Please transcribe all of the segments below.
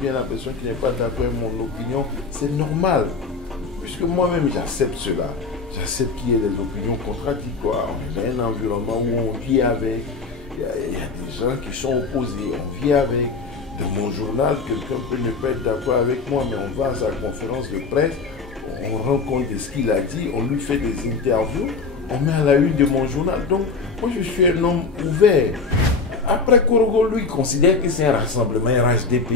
bien la personne qui n'est pas d'accord avec mon opinion, c'est normal. Puisque moi-même, j'accepte cela. J'accepte qu'il y ait des opinions contradictoires. On est dans un environnement où on vit avec. Il y a des gens qui sont opposés. On vit avec. Dans mon journal, quelqu'un peut ne pas être d'accord avec moi, mais on va à sa conférence de presse, on rend compte de ce qu'il a dit, on lui fait des interviews, on met à la une de mon journal. Donc, moi, je suis un homme ouvert. Après, Korogo, lui, considère que c'est un rassemblement RHDP,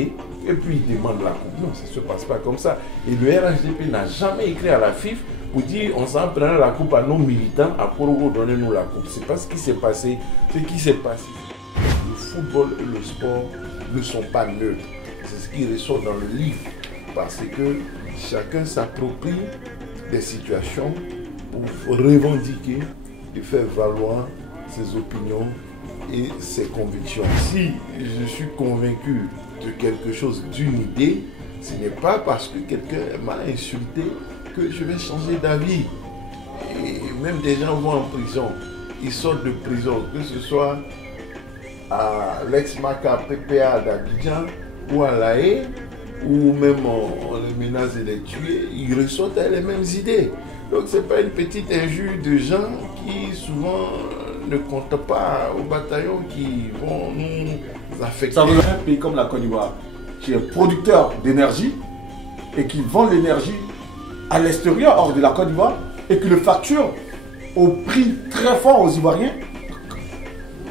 et puis il demande la coupe. Non, ça ne se passe pas comme ça. Et le RHDP n'a jamais écrit à la FIF pour dire on s'en prendra la coupe à nos militants, à Korogo, donnez-nous la coupe. C'est pas ce qui s'est passé. Ce qui s'est passé, le football et le sport ne sont pas neutres. C'est ce qui ressort dans le livre. Parce que chacun s'approprie des situations pour revendiquer et faire valoir ses opinions et ses convictions. Si je suis convaincu de quelque chose, d'une idée, ce n'est pas parce que quelqu'un m'a insulté que je vais changer d'avis. Et même des gens vont en prison. Ils sortent de prison, que ce soit à l'ex-Maca PPA d'Abidjan ou à La Haye, ou même on les menace de les tuer, ils ressortent avec les mêmes idées. Donc ce n'est pas une petite injure de gens qui souvent ne comptent pas au bataillon, qui vont nous affecter. Ça veut dire un pays comme la Côte d'Ivoire, qui est producteur d'énergie et qui vend l'énergie à l'extérieur, hors de la Côte d'Ivoire, et qui le facture au prix très fort aux Ivoiriens.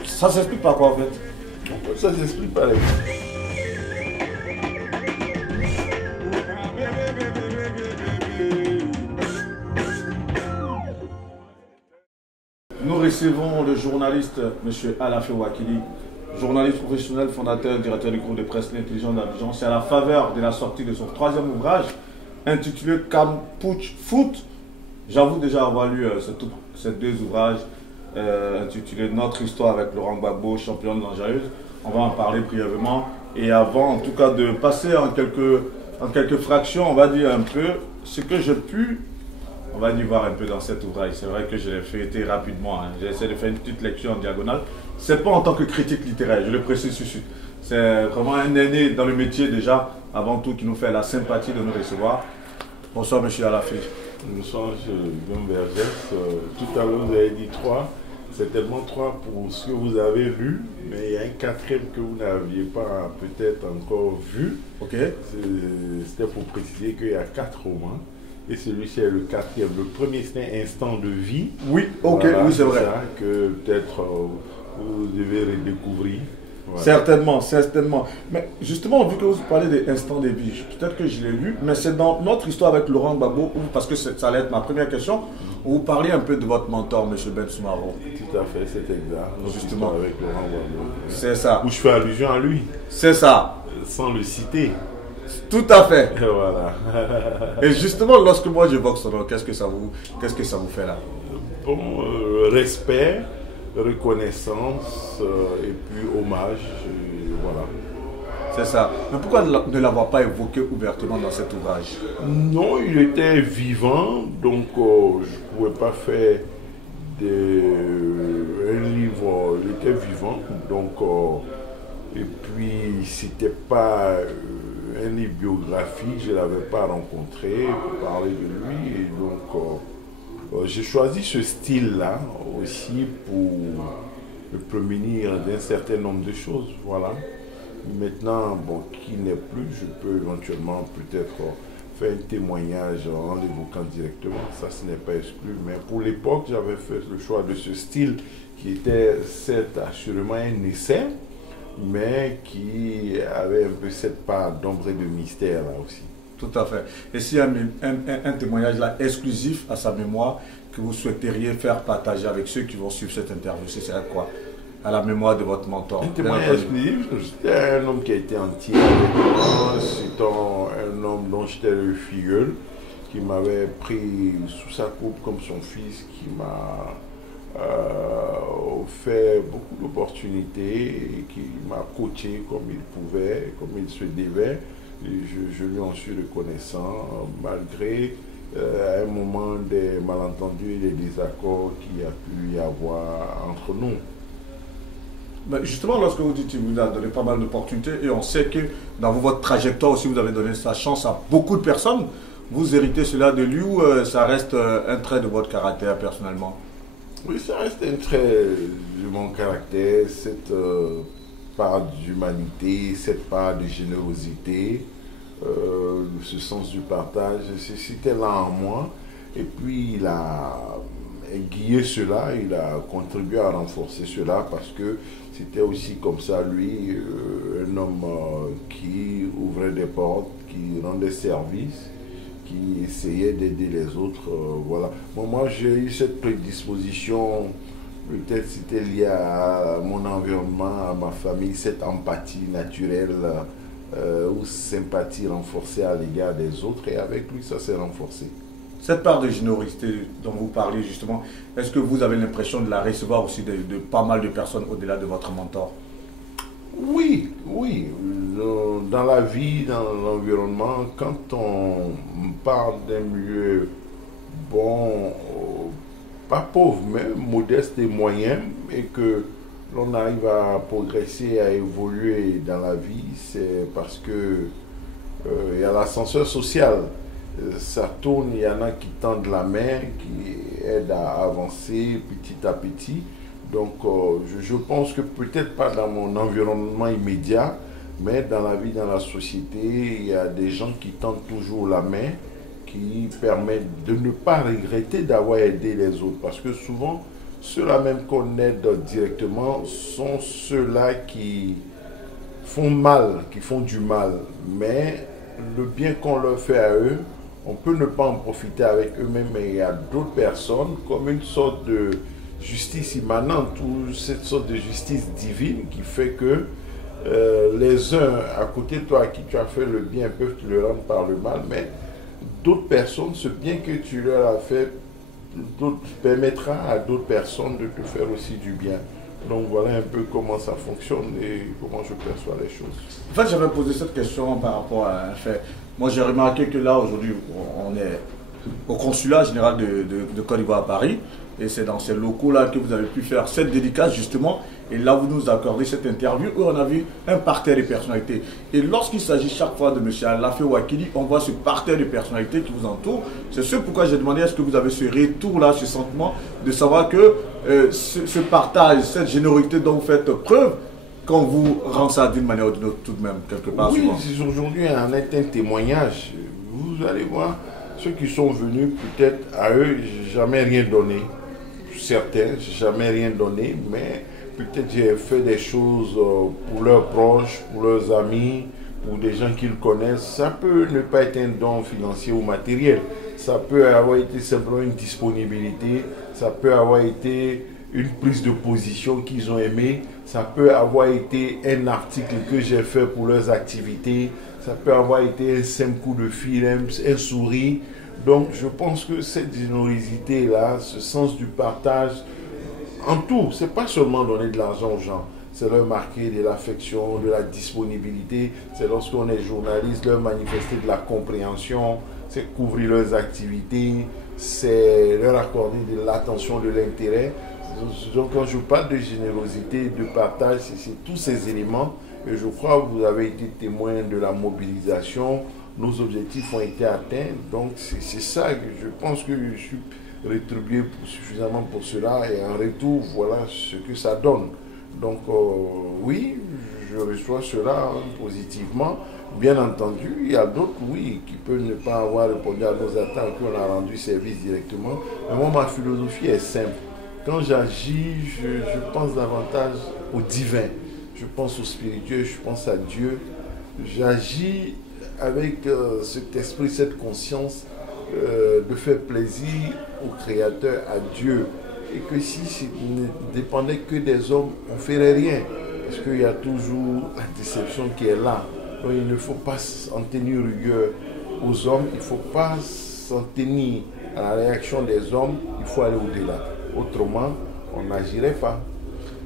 Ça s'explique par quoi en fait? Ça s'explique par les... Nous recevons le journaliste M. Alafé Ouakili, journaliste professionnel, fondateur, directeur du groupe de presse L'Intelligence d'Abidjan. C'est à la faveur de la sortie de son troisième ouvrage intitulé Kampuch Foot. J'avoue déjà avoir lu ces deux ouvrages intitulés Notre histoire avec Laurent Gbagbo, champion de l'Angéreuse. On va en parler brièvement. Et avant, en tout cas, de passer en quelques fractions, on va dire un peu ce que j'ai pu, on va dire, voir un peu dans cet ouvrage. C'est vrai que je l'ai fait rapidement. Hein. J'ai essayé de faire une petite lecture en diagonale. Ce n'est pas en tant que critique littéraire, je le précise tout de suite. C'est vraiment un aîné dans le métier déjà, avant tout, qui nous fait la sympathie de nous recevoir. Bonsoir, monsieur Alafé. Bonsoir, M. Guillaume Vergès. Tout à l'heure, vous avez dit 3. C'est tellement 3 pour ce que vous avez lu, mais il y a un 4e que vous n'aviez pas peut-être encore vu. Ok. C'était pour préciser qu'il y a 4 romans. Et celui-ci est le 4e. Le premier, c'était Instant de vie. Oui, ok, voilà, oui, c'est vrai. Ça que peut-être vous devez redécouvrir. Voilà. Certainement, certainement. Mais justement, vu que vous parlez des instants de vie, peut-être que je l'ai lu, mais c'est dans notre histoire avec Laurent Gbagbo, parce que ça allait être ma première question, où vous parlez un peu de votre mentor, M. Ben Soumaro. Tout à fait, c'est exact. Justement. Avec Laurent Gbagbo. C'est ça. Où je fais allusion à lui. C'est ça. Sans le citer. Tout à fait. Et voilà. Et justement, lorsque moi j'évoque son nom, qu'est-ce que ça vous fait là? Bon, respect, reconnaissance et puis hommage, voilà. C'est ça. Mais pourquoi ne l'avoir pas évoqué ouvertement dans cet ouvrage? Non, il était vivant, donc je ne pouvais pas faire un livre, il était vivant, donc et puis c'était pas un livre biographique, je ne l'avais pas rencontré pour parler de lui, et donc j'ai choisi ce style-là aussi pour me prémunir d'un certain nombre de choses, voilà. Maintenant, bon, qui n'est plus, je peux éventuellement peut-être faire un témoignage en l'évoquant directement, ça ce n'est pas exclu, mais pour l'époque, j'avais fait le choix de ce style qui était certes assurément un essai, mais qui avait un peu cette part d'ombre et de mystère là aussi. Tout à fait. Et s'il y a un témoignage là exclusif à sa mémoire que vous souhaiteriez faire partager avec ceux qui vont suivre cette interview, ce serait quoi? À la mémoire de votre mentor. Un témoignage exclusif, c'était un homme qui a été entier avec moi, c'est un homme dont j'étais le filleul, qui m'avait pris sous sa coupe comme son fils, qui m'a offert beaucoup d'opportunités et qui m'a coaché comme il pouvait, comme il se devait. Et je lui en suis reconnaissant, malgré à un moment des malentendus et des désaccords qu'il y a pu y avoir entre nous. Ben, justement, lorsque vous dites qu'il vous a donné pas mal d'opportunités, et on sait que dans votre trajectoire aussi, vous avez donné sa chance à beaucoup de personnes, vous héritez cela de lui ou ça reste un trait de votre caractère personnellement? Oui, ça reste un trait de mon caractère, cette part d'humanité, cette part de générosité, ce sens du partage, c'était là en moi. Et puis il a aiguillé cela, il a contribué à renforcer cela parce que c'était aussi comme ça, lui, un homme qui ouvrait des portes, qui rendait service, qui essayait d'aider les autres. Voilà. Bon, moi, j'ai eu cette prédisposition, peut-être c'était lié à mon environnement, à ma famille, cette empathie naturelle ou sympathie renforcée à l'égard des autres. Et avec lui, ça s'est renforcé. Cette part de générosité dont vous parlez justement, est-ce que vous avez l'impression de la recevoir aussi de pas mal de personnes au-delà de votre mentor? Oui, oui. Dans la vie, dans l'environnement, quand on parle d'un milieu bon, pas pauvre, mais modeste et moyen, et que l'on arrive à progresser, à évoluer dans la vie, c'est parce que il y a l'ascenseur social. Ça tourne, il y en a qui tendent la main, qui aident à avancer petit à petit. Donc je pense que peut-être pas dans mon environnement immédiat, mais dans la vie, dans la société, il y a des gens qui tendent toujours la main, qui permettent de ne pas regretter d'avoir aidé les autres. Parce que souvent, ceux-là même qu'on aide directement sont ceux-là qui font mal, qui font du mal. Mais le bien qu'on leur fait à eux, on peut ne pas en profiter avec eux-mêmes, mais il y a d'autres personnes comme une sorte de justice immanente ou cette sorte de justice divine qui fait que les uns à côté de toi à qui tu as fait le bien peuvent te le rendre par le mal, mais d'autres personnes, ce bien que tu leur as fait permettra à d'autres personnes de te faire aussi du bien. Donc voilà un peu comment ça fonctionne et comment je perçois les choses. En fait, j'avais posé cette question par rapport à un fait. Moi, j'ai remarqué que là, aujourd'hui, on est au consulat général de Côte d'Ivoire à Paris. Et c'est dans ces locaux-là que vous avez pu faire cette dédicace, justement. Et là, vous nous accordez cette interview où on a vu un parterre de personnalités. Et lorsqu'il s'agit chaque fois de M. Alafe Ouakili, on voit ce parterre de personnalités qui vous entoure. C'est ce pourquoi j'ai demandé est-ce que vous avez ce retour-là, ce sentiment de savoir que ce partage, cette générosité dont vous faites preuve, qu'on vous rend ça d'une manière ou d'une autre tout de même, quelque part. Oui, aujourd'hui, en est un témoignage. Vous allez voir, ceux qui sont venus, peut-être à eux, jamais rien donné. Certains, jamais rien donné, mais peut-être j'ai fait des choses pour leurs proches, pour leurs amis, pour des gens qu'ils connaissent. Ça peut ne pas être un don financier ou matériel. Ça peut avoir été simplement une disponibilité. Ça peut avoir été une prise de position qu'ils ont aimée. Ça peut avoir été un article que j'ai fait pour leurs activités. Ça peut avoir été un simple coup de fil, un sourire. Donc je pense que cette générosité-là, ce sens du partage, en tout, c'est pas seulement donner de l'argent aux gens, c'est leur marquer de l'affection, de la disponibilité, c'est lorsqu'on est journaliste, leur manifester de la compréhension, c'est couvrir leurs activités, c'est leur accorder de l'attention, de l'intérêt. Donc quand je parle de générosité, de partage, c'est tous ces éléments, et je crois que vous avez été témoin de la mobilisation. Nos objectifs ont été atteints, donc c'est ça que je pense que je suis rétribué suffisamment pour cela et en retour, voilà ce que ça donne. Donc oui, je reçois cela positivement. Bien entendu, il y a d'autres, oui, qui peuvent ne pas avoir répondu à nos attentes, qu'on a rendu service directement. Mais moi, ma philosophie est simple. Quand j'agis, je pense davantage au divin. Je pense au spirituel, je pense à Dieu. J'agis avec cet esprit, cette conscience de faire plaisir au Créateur, à Dieu. Et que si ce ne dépendait que des hommes, on ne ferait rien. Parce qu'il y a toujours la déception qui est là. Donc il ne faut pas s'en tenir rigueur aux hommes, il ne faut pas s'en tenir à la réaction des hommes, il faut aller au-delà. Autrement, on n'agirait pas.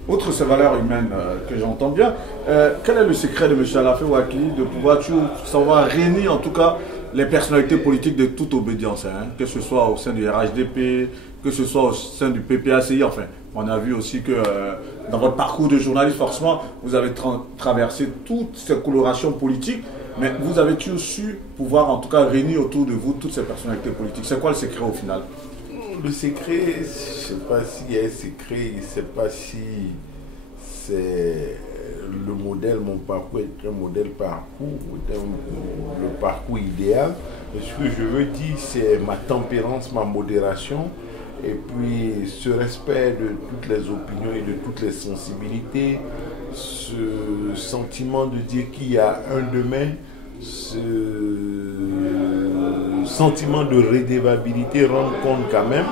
Outre ces valeurs humaines que j'entends bien, quel est le secret de M. Alafe Ouakili de pouvoir toujours savoir régner en tout cas les personnalités politiques de toute obédience, hein, que ce soit au sein du RHDP, que ce soit au sein du PPACI, enfin, on a vu aussi que dans votre parcours de journaliste, forcément, vous avez traversé toutes ces colorations politiques, mais vous avez toujours su pouvoir en tout cas réunir autour de vous toutes ces personnalités politiques. C'est quoi le secret au final? Le secret, je ne sais pas s'il y a un secret, je ne sais pas si c'est le modèle, mon parcours est un modèle parcours, le parcours idéal. Ce que je veux dire, c'est ma tempérance, ma modération, et puis ce respect de toutes les opinions et de toutes les sensibilités, ce sentiment de dire qu'il y a un demain, ce sentiment de redevabilité, rendre compte quand même,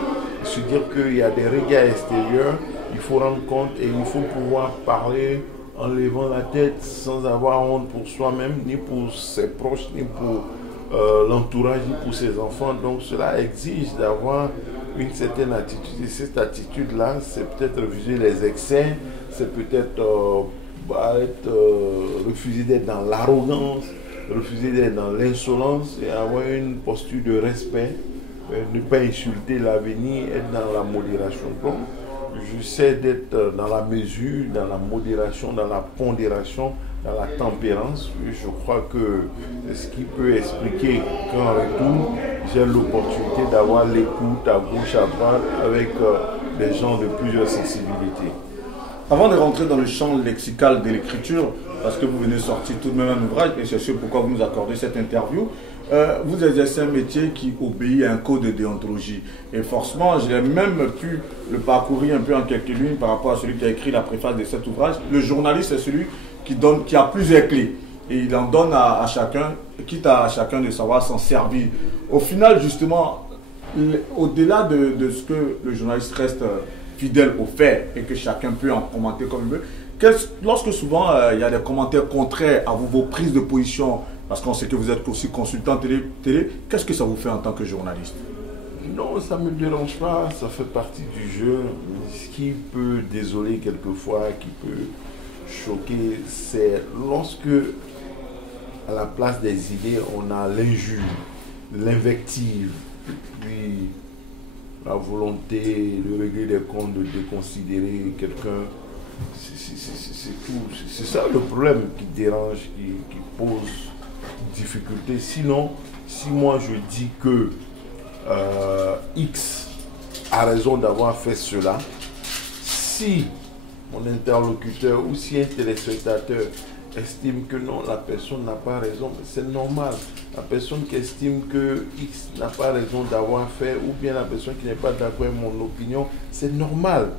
se dire qu'il y a des regards extérieurs, il faut rendre compte et il faut pouvoir parler en levant la tête sans avoir honte pour soi-même, ni pour ses proches, ni pour l'entourage, ni pour ses enfants. Donc cela exige d'avoir une certaine attitude. Et cette attitude-là, c'est peut-être refuser les excès, c'est peut-être refuser d'être dans l'arrogance, refuser d'être dans l'insolence et avoir une posture de respect, ne pas insulter l'avenir, être dans la modération. Donc, j'essaie d'être dans la mesure, dans la modération, dans la pondération, dans la tempérance. Je crois que ce qui peut expliquer qu'en retour, j'ai l'opportunité d'avoir l'écoute à gauche, à droite, avec des gens de plusieurs sensibilités. Avant de rentrer dans le champ lexical de l'écriture, parce que vous venez sortir tout de même un ouvrage, et c'est sûr pourquoi vous nous accordez cette interview, vous exercez un métier qui obéit à un code de déontologie. Et forcément, j'ai même pu le parcourir un peu en quelques lignes par rapport à celui qui a écrit la préface de cet ouvrage. Le journaliste, c'est celui qui a plusieurs clés. Et il en donne à chacun, quitte à chacun de savoir s'en servir. Au final, justement, au-delà de ce que le journaliste reste fidèle aux faits et que chacun peut en commenter comme il veut, lorsque souvent il y a des commentaires contraires à vos prises de position, parce qu'on sait que vous êtes aussi consultant télé, qu'est-ce que ça vous fait en tant que journaliste? Non, ça ne me dérange pas, ça fait partie du jeu. Ce qui peut désoler quelquefois, qui peut choquer, c'est lorsque, à la place des idées, on a l'injure, l'invective, puis la volonté de régler des comptes, de déconsidérer quelqu'un. C'est tout. C'est ça le problème qui dérange, qui pose difficulté. Sinon, si moi je dis que X a raison d'avoir fait cela, si mon interlocuteur ou si un téléspectateur estime que non, la personne n'a pas raison, c'est normal. La personne qui estime que X n'a pas raison d'avoir fait, ou bien la personne qui n'est pas d'accord avec mon opinion, c'est normal.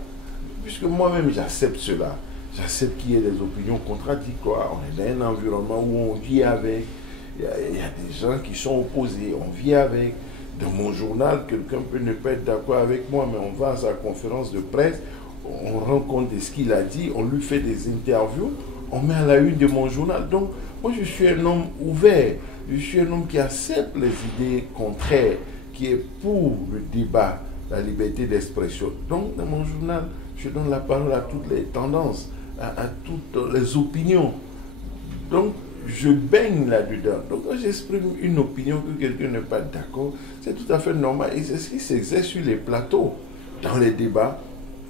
Puisque moi-même j'accepte cela. J'accepte qu'il y ait des opinions contradictoires. On est dans un environnement où on vit avec. Il y a des gens qui sont opposés. On vit avec. Dans mon journal, quelqu'un peut ne pas être d'accord avec moi, mais on va à sa conférence de presse, on rend compte de ce qu'il a dit, on lui fait des interviews, on met à la une de mon journal. Donc, moi je suis un homme ouvert. Je suis un homme qui accepte les idées contraires, qui est pour le débat, la liberté d'expression. Donc, dans mon journal, je donne la parole à toutes les tendances, à toutes les opinions. Donc, je baigne là-dedans. Donc, quand j'exprime une opinion que quelqu'un n'est pas d'accord, c'est tout à fait normal. Et c'est ce qui s'exerce sur les plateaux, dans les débats.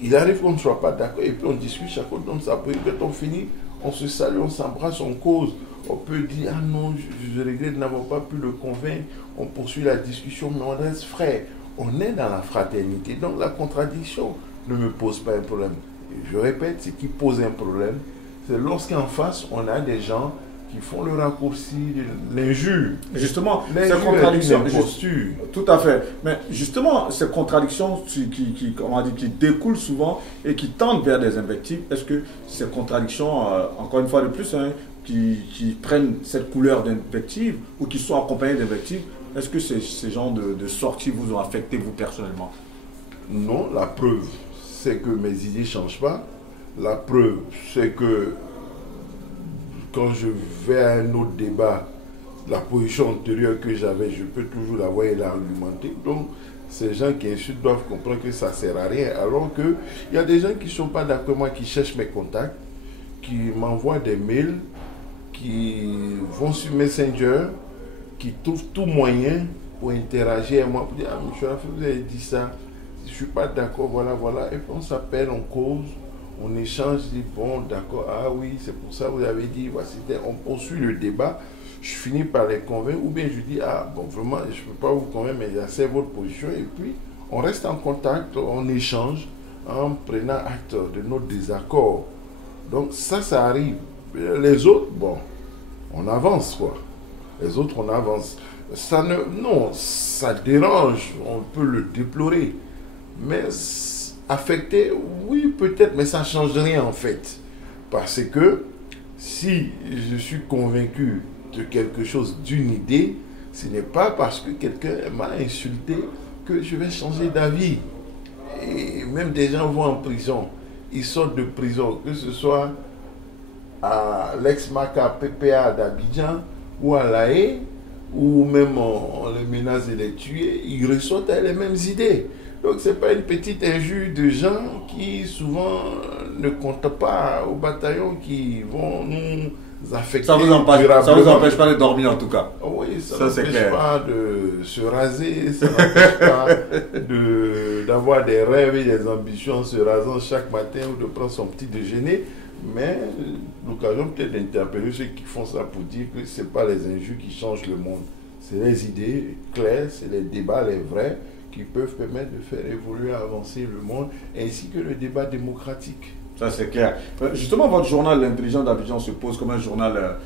Il arrive qu'on ne soit pas d'accord et puis on discute, chacun donne sa position. Quand on finit, on se salue, on s'embrasse, on cause. On peut dire, ah non, je regrette de n'avoir pas pu le convaincre. On poursuit la discussion, mais on reste frères. On est dans la fraternité. Donc, la contradiction ne me pose pas un problème. Et je répète, ce qui pose un problème, c'est lorsqu'en face, on a des gens qui font le raccourci, l'injure. Justement, ces contradictions, tout à fait. Mais justement, ces contradictions qui découlent souvent et qui tendent vers des invectives, est-ce que ces contradictions, encore une fois de plus, hein, qui prennent cette couleur d'invective ou qui sont accompagnées d'invectives, est-ce que ces genres de sorties vous ont affecté vous personnellement? Non, la preuve, c'est que mes idées ne changent pas. La preuve, c'est que quand je vais à un autre débat, la position antérieure que j'avais, je peux toujours l'avoir et l'argumenter. Donc, ces gens qui insultent doivent comprendre que ça ne sert à rien. Alors qu'il y a des gens qui ne sont pas d'accord avec moi, qui cherchent mes contacts, qui m'envoient des mails, qui vont sur Messenger, qui trouve tout moyen pour interagir avec moi, pour dire, ah, monsieur Alafi, vous avez dit ça, je ne suis pas d'accord, voilà, voilà. Et puis on s'appelle, on cause, on échange, dit, bon, d'accord, ah oui, c'est pour ça, vous avez dit, voici, on poursuit le débat, je finis par les convaincre, ou bien je dis, ah, bon, vraiment, je ne peux pas vous convaincre, mais c'est votre position, et puis on reste en contact, on échange, en prenant acte de notre désaccord. Donc ça arrive. Les autres, bon, on avance, quoi. Les autres, on avance. Non, ça dérange, on peut le déplorer. Mais affecté, oui, peut-être, mais ça ne change rien en fait. Parce que si je suis convaincu de quelque chose, d'une idée, ce n'est pas parce que quelqu'un m'a insulté que je vais changer d'avis. Et même des gens vont en prison. Ils sortent de prison, que ce soit à l'ex-Maca PPA d'Abidjan ou à La Haye, ou même on les menace de les tuer, ils ressortent avec les mêmes idées. Donc ce n'est pas une petite injure de gens qui souvent ne comptent pas au bataillon, qui vont nous affecter. Ça vous empêche pas de dormir en tout cas. Oui, ça n'empêche pas de se raser, ça n'empêche pas d'avoir des rêves et des ambitions en se rasant chaque matin ou de prendre son petit déjeuner. Mais l'occasion peut-être d'interpeller ceux qui font ça pour dire que ce n'est pas les injures qui changent le monde. C'est les idées claires, c'est les débats, les vrais, qui peuvent permettre de faire évoluer, avancer le monde, ainsi que le débat démocratique. Ça c'est clair. Justement, votre journal L'Intelligent d'Abidjan se pose comme un journal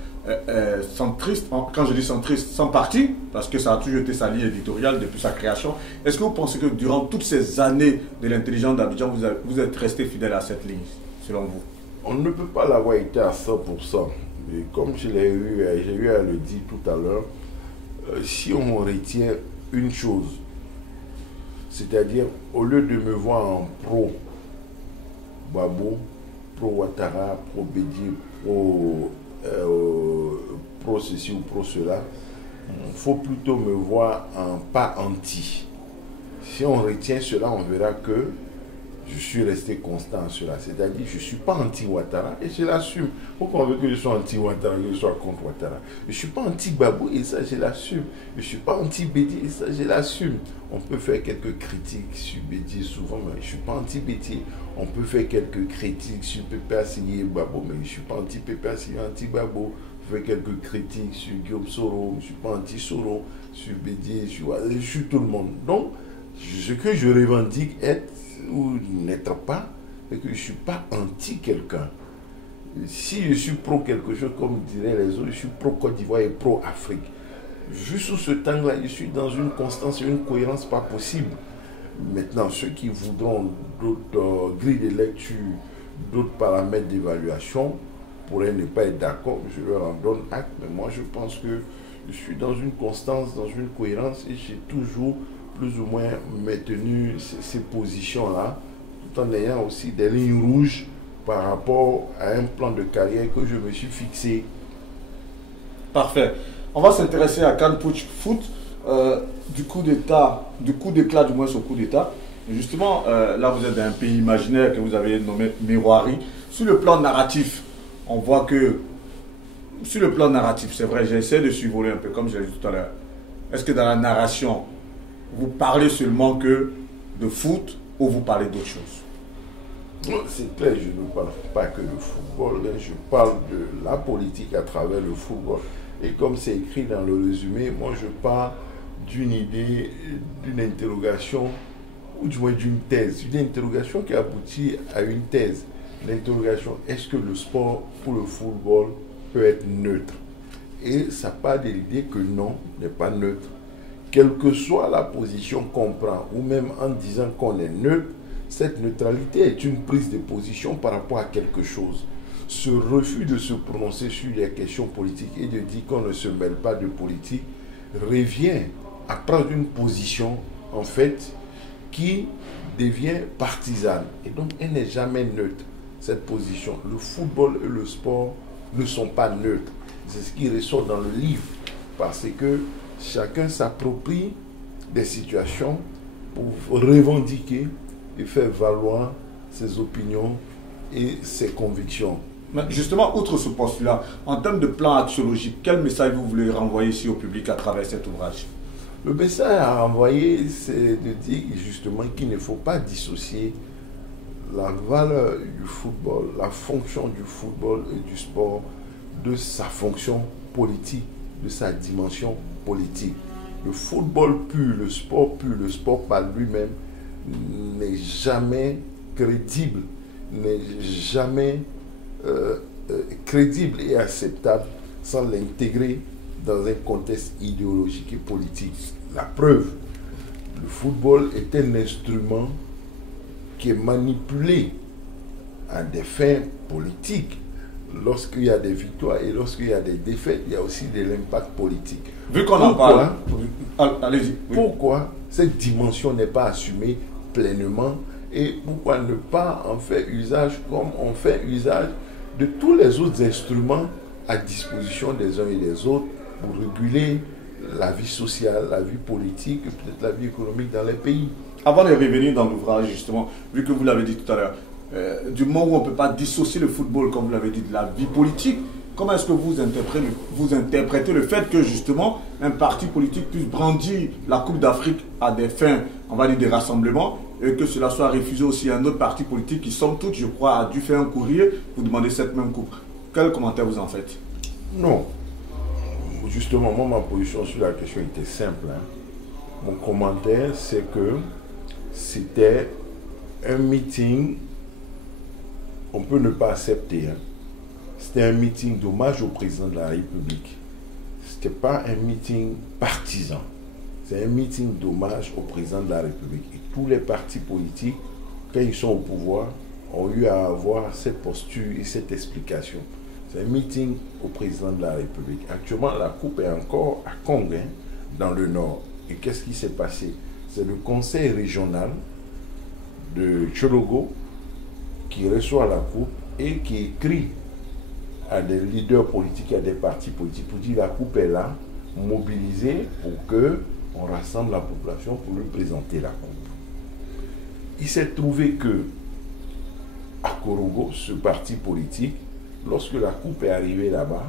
centriste. Quand je dis centriste, sans parti, parce que ça a toujours été sa ligne éditoriale depuis sa création. Est-ce que vous pensez que durant toutes ces années de L'Intelligent d'Abidjan, vous êtes resté fidèle à cette ligne, selon vous? On ne peut pas l'avoir été à 100%. Et comme j'ai eu à le dire tout à l'heure, si on retient une chose, c'est-à-dire au lieu de me voir en pro Babo, pro Ouattara, pro Bédié, pro ceci ou pro cela, il faut plutôt me voir en pas anti. Si on retient cela, on verra que je suis resté constant à cela. C'est-à-dire je ne suis pas anti-Ouattara et je l'assume. Pourquoi on veut que je sois anti-Ouattara, que je sois contre Ouattara? Je ne suis pas anti-Babou et ça, je l'assume. Je ne suis pas anti-Bédié et ça, je l'assume. On peut faire quelques critiques sur Bédié souvent, mais je ne suis pas anti-Bédié. On peut faire quelques critiques sur Pépé Assigné et Babou, mais je ne suis pas anti-Pépé Assigné, anti-Babou. Je fais quelques critiques sur Guillaume Soro, je ne suis pas anti-Soro, sur Bédié, je suis tout le monde. Donc, ce que je revendique être ou n'être pas, et que je ne suis pas anti quelqu'un. Si je suis pro quelque chose, comme diraient les autres, je suis pro Côte d'Ivoire et pro Afrique. Juste sous ce temps-là, je suis dans une constance et une cohérence pas possible. Maintenant, ceux qui voudront d'autres grilles de lecture, d'autres paramètres d'évaluation, pourraient ne pas être d'accord, je leur en donne acte, mais moi je pense que je suis dans une constance, dans une cohérence et j'ai toujours plus ou moins maintenu ces positions-là, tout en ayant aussi des lignes rouges par rapport à un plan de carrière que je me suis fixé. Parfait. On va s'intéresser à CAN Push Foot, du coup d'éclat du moins au coup d'état. Justement, là vous êtes dans un pays imaginaire que vous avez nommé Miroiri. Sur le plan narratif, on voit que, sur le plan narratif, c'est vrai, j'essaie de survoler un peu comme je l'ai dit tout à l'heure. Est-ce que dans la narration, vous parlez seulement que de foot ou vous parlez d'autre chose? C'est clair, je ne parle pas que de football, je parle de la politique à travers le football. Et comme c'est écrit dans le résumé, moi je parle d'une idée, d'une interrogation, ou du moins d'une thèse, une interrogation qui aboutit à une thèse. L'interrogation, est-ce que le sport pour le football peut être neutre? Et ça part de l'idée que non, il n'est pas neutre. Quelle que soit la position qu'on prend, ou même en disant qu'on est neutre, cette neutralité est une prise de position par rapport à quelque chose. Ce refus de se prononcer sur les questions politiques et de dire qu'on ne se mêle pas de politique revient à prendre une position, en fait, qui devient partisane. Et donc, elle n'est jamais neutre, cette position. Le football et le sport ne sont pas neutres. C'est ce qui ressort dans le livre, parce que chacun s'approprie des situations pour revendiquer et faire valoir ses opinions et ses convictions. Mais justement, outre ce postulat, en termes de plan axiologique, quel message vous voulez renvoyer ici au public à travers cet ouvrage? Le message à renvoyer, c'est de dire justement qu'il ne faut pas dissocier la valeur du football, la fonction du football et du sport de sa fonction politique, de sa dimension politique. Le football pur, le sport par lui-même n'est jamais crédible, n'est jamais crédible et acceptable sans l'intégrer dans un contexte idéologique et politique. La preuve, le football est un instrument qui est manipulé à des fins politiques. Lorsqu'il y a des victoires et lorsqu'il y a des défaites, il y a aussi de l'impact politique. Vu qu'on en parle, allez-y. Oui. Pourquoi cette dimension n'est pas assumée pleinement et pourquoi ne pas en faire usage comme on fait usage de tous les autres instruments à disposition des uns et des autres pour réguler la vie sociale, la vie politique, peut-être la vie économique dans les pays. Avant de revenir dans l'ouvrage, justement, vu que vous l'avez dit tout à l'heure, du moment où on ne peut pas dissocier le football, comme vous l'avez dit, de la vie politique, comment est-ce que vous interprétez le fait que, justement, un parti politique puisse brandir la Coupe d'Afrique à des fins, on va dire, des rassemblements, et que cela soit refusé aussi à un autre parti politique qui, somme toute, je crois, a dû faire un courrier pour demander cette même coupe? Quel commentaire vous en faites? Non. Justement, moi, ma position sur la question était simple. Mon commentaire, c'est que c'était un meeting, on peut ne pas accepter. C'était un meeting d'hommage au président de la République. Ce n'était pas un meeting partisan. C'est un meeting d'hommage au président de la République. Et tous les partis politiques, quand ils sont au pouvoir, ont eu à avoir cette posture et cette explication. C'est un meeting au président de la République. Actuellement, la coupe est encore à Kong, dans le nord. Et qu'est-ce qui s'est passé? C'est le conseil régional de Tchologo qui reçoit la coupe et qui écrit à des leaders politiques, à des partis politiques pour dire la coupe est là, mobilisée pour qu'on rassemble la population pour lui présenter la coupe. Il s'est trouvé que à Korogo, ce parti politique, lorsque la coupe est arrivée là-bas,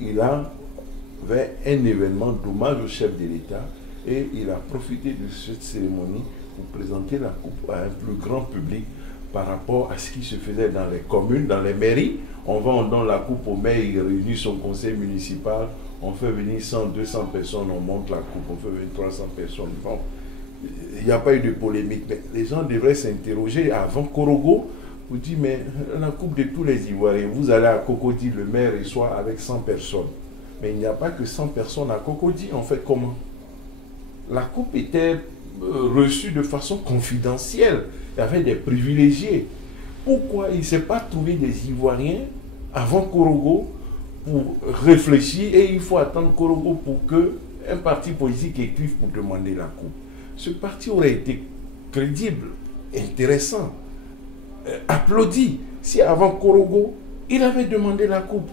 il avait un événement d'hommage au chef de l'État et il a profité de cette cérémonie pour présenter la coupe à un plus grand public par rapport à ce qui se faisait dans les communes, dans les mairies. On va, on donne la coupe au maire, il réunit son conseil municipal, on fait venir 100, 200 personnes, on monte la coupe, on fait venir 300 personnes. Bon, il n'y a pas eu de polémique, mais les gens devraient s'interroger avant Korogo. Vous dites, mais la coupe de tous les Ivoiriens, vous allez à Cocody, le maire reçoit avec 100 personnes. Mais il n'y a pas que 100 personnes à Cocody, on fait comment? La coupe était reçue de façon confidentielle, il y avait des privilégiés. Pourquoi il ne s'est pas trouvé des Ivoiriens avant Korogo pour réfléchir et il faut attendre Korogo pour qu'un parti politique écrive pour demander la coupe? Ce parti aurait été crédible, intéressant, applaudi si avant Korogo, il avait demandé la coupe.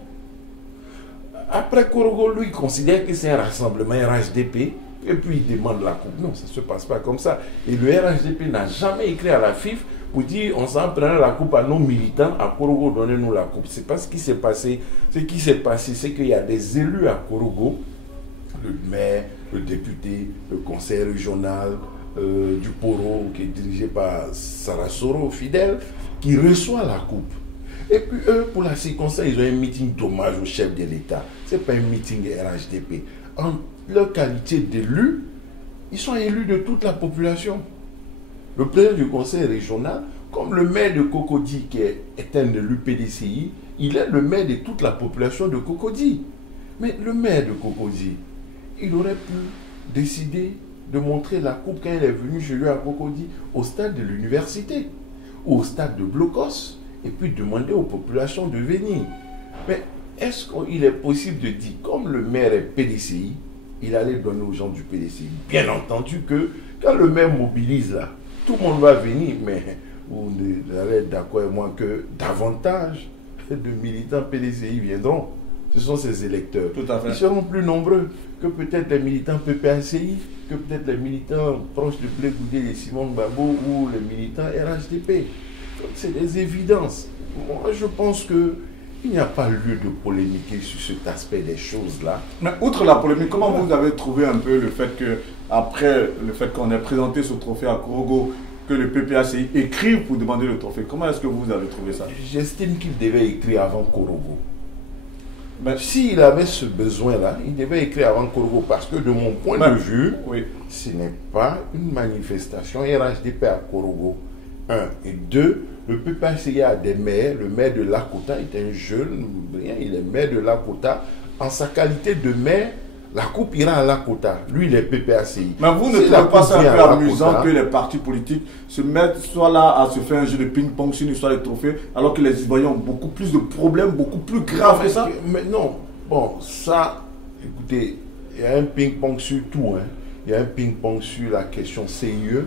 Après Korogo, lui, considère que c'est un rassemblement RHDP et puis il demande la coupe. Non, ça ne se passe pas comme ça. Et le RHDP n'a jamais écrit à la FIF pour dire on s'en prendra la coupe à nos militants, à Korogo, donnez-nous la coupe. C'est pas ce qui s'est passé. Ce qui s'est passé, c'est qu'il y a des élus à Korogo, le maire, le député, le conseil régional du Poro, qui est dirigé par Sarasoro, fidèle, qui reçoit la coupe. Et puis eux, pour la circonstance, ils ont un meeting d'hommage au chef de l'État. Ce n'est pas un meeting RHDP. En leur qualité d'élus, ils sont élus de toute la population. Le président du conseil régional, comme le maire de Cocody, qui est un élu PDCI, il est le maire de toute la population de Cocody. Mais le maire de Cocody, il aurait pu décider de montrer la coupe quand il est venu chez lui à Cocody au stade de l'université ou au stade de Blocos et puis demander aux populations de venir. Mais est-ce qu'il est possible de dire, comme le maire est PDCI, il allait donner aux gens du PDCI? Bien entendu que quand le maire mobilise là, tout le monde va venir, mais vous allez être d'accord avec moi que davantage de militants PDCI viendront. Ce sont ces électeurs. Tout à fait. Ils seront plus nombreux que peut-être les militants PPACI, que peut-être les militants proches de Blé Goudé et Simon Gbagbo ou les militants RHDP. Donc c'est des évidences. Moi je pense que il n'y a pas lieu de polémiquer sur cet aspect des choses-là. Mais outre la polémique, comment vous avez trouvé un peu le fait que, après le fait qu'on ait présenté ce trophée à Korogo, que le PPACI écrive pour demander le trophée? Comment est-ce que vous avez trouvé ça? J'estime qu'il devait écrire avant Korogo. Mais s'il avait ce besoin-là, il devait écrire avant Korogo, parce que de mon point de vue, oui, ce n'est pas une manifestation RHDP à Korogo. Un. Et deux, le PPACI a des maires. Le maire de Lakota est un jeune, il est maire de Lakota. En sa qualité de maire, la coupe ira à Lakota. Lui, il est PPACI. Mais vous ne trouvez pas ça un peu amusant que les partis politiques se mettent soit là à se faire un jeu de ping-pong sur une histoire de trophée, alors que les Ivoiriens ont beaucoup plus de problèmes, beaucoup plus graves que ça? Mais non, bon, ça, écoutez, il y a un ping-pong sur tout. Hein. Il y a un ping-pong sur la question CIE,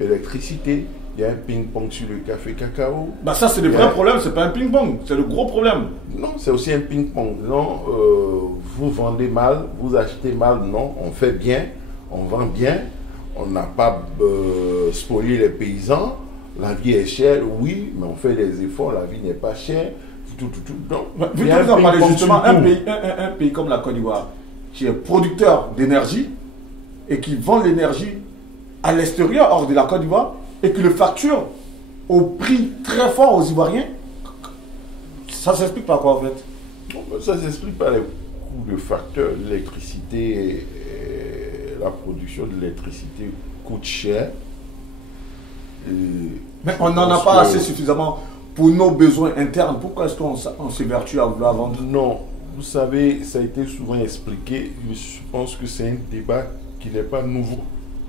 électricité. Il y a un ping-pong sur le café cacao. Bah ça, c'est le vrai problème, c'est pas un ping-pong, c'est le gros problème. Non, c'est aussi un ping-pong. Non, vous vendez mal, vous achetez mal, non, on fait bien, on vend bien, on n'a pas spolié les paysans, la vie est chère, oui, mais on fait des efforts, la vie n'est pas chère, tout. Donc, vu que vous en parlez justement, un pays comme la Côte d'Ivoire, qui est producteur d'énergie et qui vend l'énergie à l'extérieur, hors de la Côte d'Ivoire, et que le facture au prix très fort aux Ivoiriens, ça s'explique par quoi en fait? Ça s'explique par les coûts de facteurs. L'électricité, la production de l'électricité coûte cher. Mais on n'en a pas assez suffisamment pour nos besoins internes. Pourquoi est-ce qu'on s'évertue à vouloir vendre? Non, vous savez, ça a été souvent expliqué, mais je pense que c'est un débat qui n'est pas nouveau.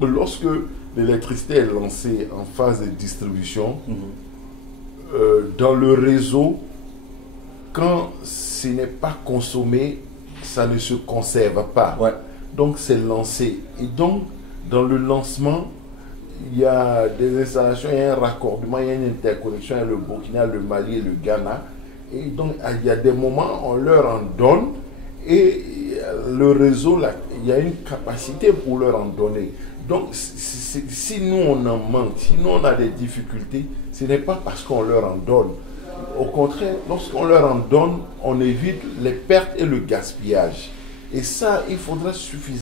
Lorsque l'électricité est lancée en phase de distribution, dans le réseau, quand ce n'est pas consommé, ça ne se conserve pas. Ouais. Donc c'est lancé. Et donc, dans le lancement, il y a des installations, il y a un raccordement, il y a une interconnexion avec le Burkina, le Mali et le Ghana. Et donc, il y a des moments, on leur en donne et le réseau, là, il y a une capacité pour leur en donner. Donc, si nous on en manque, si nous on a des difficultés, ce n'est pas parce qu'on leur en donne. Au contraire, lorsqu'on leur en donne, on évite les pertes et le gaspillage. Et ça, il faudra suffisamment